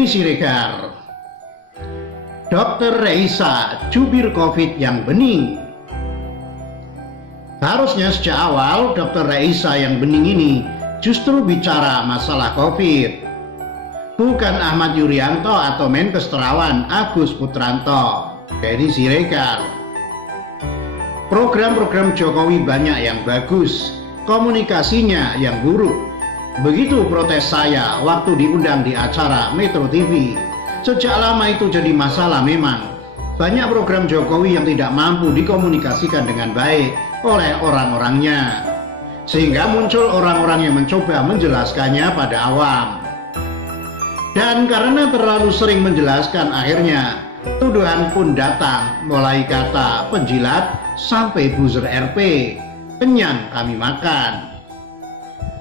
Denny Siregar. Dr. Reisa, jubir COVID yang bening. Harusnya sejak awal Dr. Reisa yang bening ini justru bicara masalah COVID. Bukan Ahmad Yuryanto atau Menkes Terawan Agus Putranto. Denny Siregar. Program-program Jokowi banyak yang bagus, komunikasinya yang buruk. Begitu protes saya waktu diundang di acara Metro TV. Sejak lama itu jadi masalah memang. Banyak program Jokowi yang tidak mampu dikomunikasikan dengan baik oleh orang-orangnya. Sehingga muncul orang-orang yang mencoba menjelaskannya pada awam. Dan karena terlalu sering menjelaskan akhirnya tuduhan pun datang, mulai kata penjilat sampai buzzer RP. Kenyang kami makan.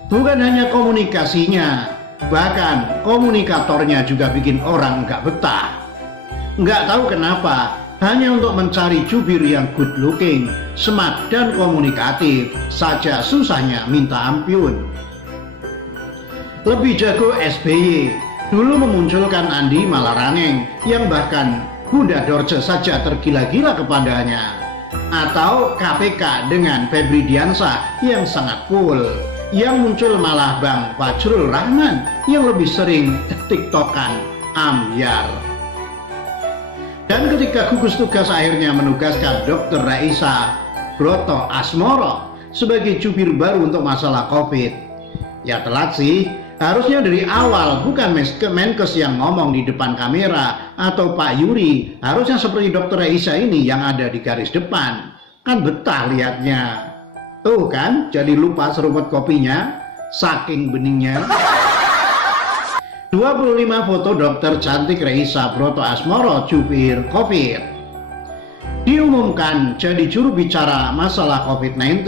Bukan hanya komunikasinya, bahkan komunikatornya juga bikin orang nggak betah. Nggak tahu kenapa, hanya untuk mencari jubir yang good looking, smart dan komunikatif saja susahnya minta ampun. Lebih jago SBY, dulu memunculkan Andi Malarangeng yang bahkan Bunda Dorce saja tergila-gila kepadanya. Atau KPK dengan Febri Diansah yang sangat cool. Yang muncul malah Bang Fajrul Rahman yang lebih sering tiktokan ambyar. Dan ketika gugus tugas akhirnya menugaskan Dr. Reisa Broto Asmoro sebagai jubir baru untuk masalah COVID, ya telat sih. Harusnya dari awal bukan Menkes yang ngomong di depan kamera atau Pak Yuri. Harusnya seperti Dr. Reisa ini yang ada di garis depan. Kan betah lihatnya. Tuh kan, jadi lupa seruput kopinya, saking beningnya. 25 foto dokter cantik Reisa Broto Asmoro jubir COVID. Diumumkan jadi juru bicara masalah COVID-19,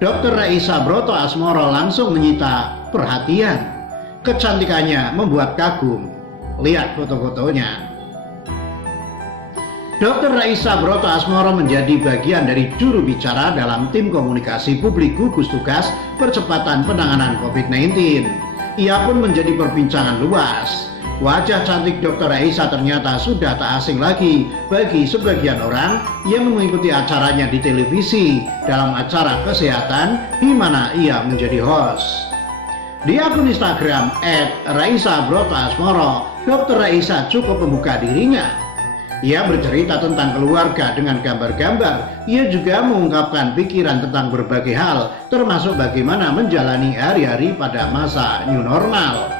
Dr. Reisa Broto Asmoro langsung menyita perhatian. Kecantikannya membuat kagum. Lihat foto-fotonya. Dr. Reisa Broto Asmoro menjadi bagian dari juru bicara dalam tim komunikasi publik gugus tugas percepatan penanganan COVID-19. Ia pun menjadi perbincangan luas. Wajah cantik Dr. Reisa ternyata sudah tak asing lagi bagi sebagian orang yang mengikuti acaranya di televisi dalam acara kesehatan di mana ia menjadi host. Di akun Instagram @ReisaBrotoAsmoro, Dr. Reisa cukup membuka dirinya. Ia bercerita tentang keluarga dengan gambar-gambar. Ia juga mengungkapkan pikiran tentang berbagai hal, termasuk bagaimana menjalani hari-hari pada masa new normal.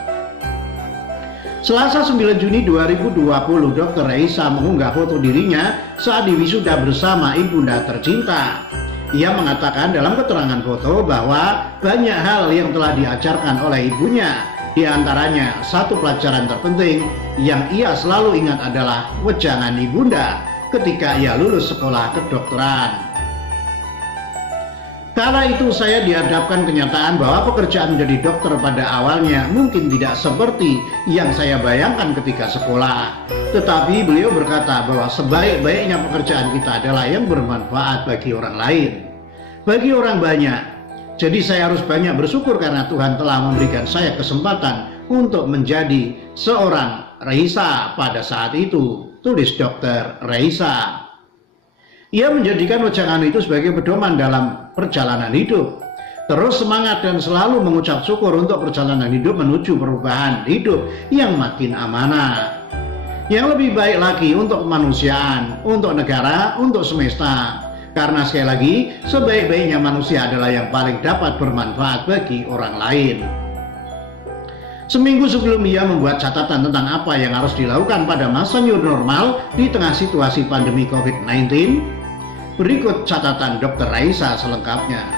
Selasa 9 Juni 2020, Dr. Reisa mengunggah foto dirinya saat diwisuda bersama ibunda tercinta. Ia mengatakan dalam keterangan foto bahwa banyak hal yang telah diajarkan oleh ibunya. Di antaranya, satu pelajaran terpenting yang ia selalu ingat adalah wejangan ibunda ketika ia lulus sekolah kedokteran. Kala itu saya dihadapkan kenyataan bahwa pekerjaan menjadi dokter pada awalnya mungkin tidak seperti yang saya bayangkan ketika sekolah. Tetapi beliau berkata bahwa sebaik-baiknya pekerjaan kita adalah yang bermanfaat bagi orang lain, bagi orang banyak. Jadi saya harus banyak bersyukur karena Tuhan telah memberikan saya kesempatan untuk menjadi seorang Reisa pada saat itu, tulis Dr. Reisa. Ia menjadikan wejangan itu sebagai pedoman dalam perjalanan hidup. Terus semangat dan selalu mengucap syukur untuk perjalanan hidup menuju perubahan hidup yang makin amanah. Yang lebih baik lagi untuk kemanusiaan, untuk negara, untuk semesta. Karena sekali lagi, sebaik-baiknya manusia adalah yang paling dapat bermanfaat bagi orang lain. Seminggu sebelum ia membuat catatan tentang apa yang harus dilakukan pada masa new normal di tengah situasi pandemi COVID-19, berikut catatan Dr. Reisa selengkapnya.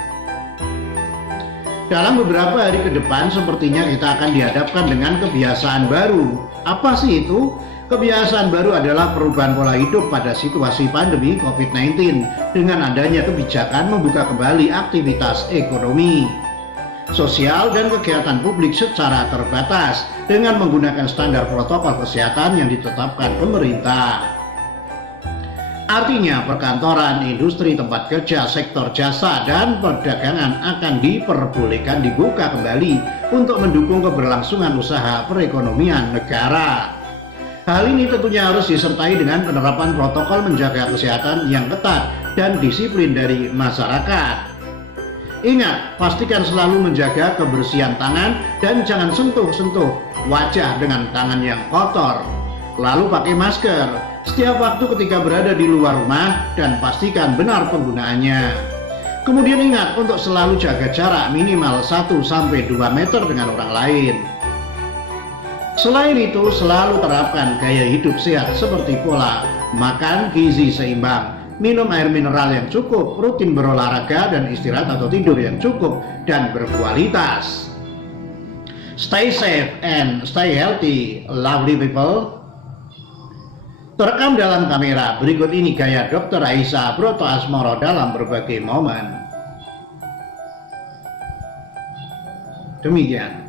Dalam beberapa hari ke depan, sepertinya kita akan dihadapkan dengan kebiasaan baru. Apa sih itu? Kebiasaan baru adalah perubahan pola hidup pada situasi pandemi COVID-19 dengan adanya kebijakan membuka kembali aktivitas ekonomi, sosial, dan kegiatan publik secara terbatas dengan menggunakan standar protokol kesehatan yang ditetapkan pemerintah. Artinya perkantoran, industri, tempat kerja, sektor jasa, dan perdagangan akan diperbolehkan dibuka kembali untuk mendukung keberlangsungan usaha perekonomian negara. Hal ini tentunya harus disertai dengan penerapan protokol menjaga kesehatan yang ketat dan disiplin dari masyarakat. Ingat, pastikan selalu menjaga kebersihan tangan dan jangan sentuh-sentuh wajah dengan tangan yang kotor. Lalu pakai masker setiap waktu ketika berada di luar rumah dan pastikan benar penggunaannya. Kemudian ingat untuk selalu jaga jarak minimal 1-2 meter dengan orang lain. Selain itu, selalu terapkan gaya hidup sehat seperti pola makan gizi seimbang, minum air mineral yang cukup, rutin berolahraga dan istirahat atau tidur yang cukup dan berkualitas. Stay safe and stay healthy, lovely people. Terekam dalam kamera, berikut ini gaya Dr. Aisyah Broto Asmoro dalam berbagai momen. Demikian.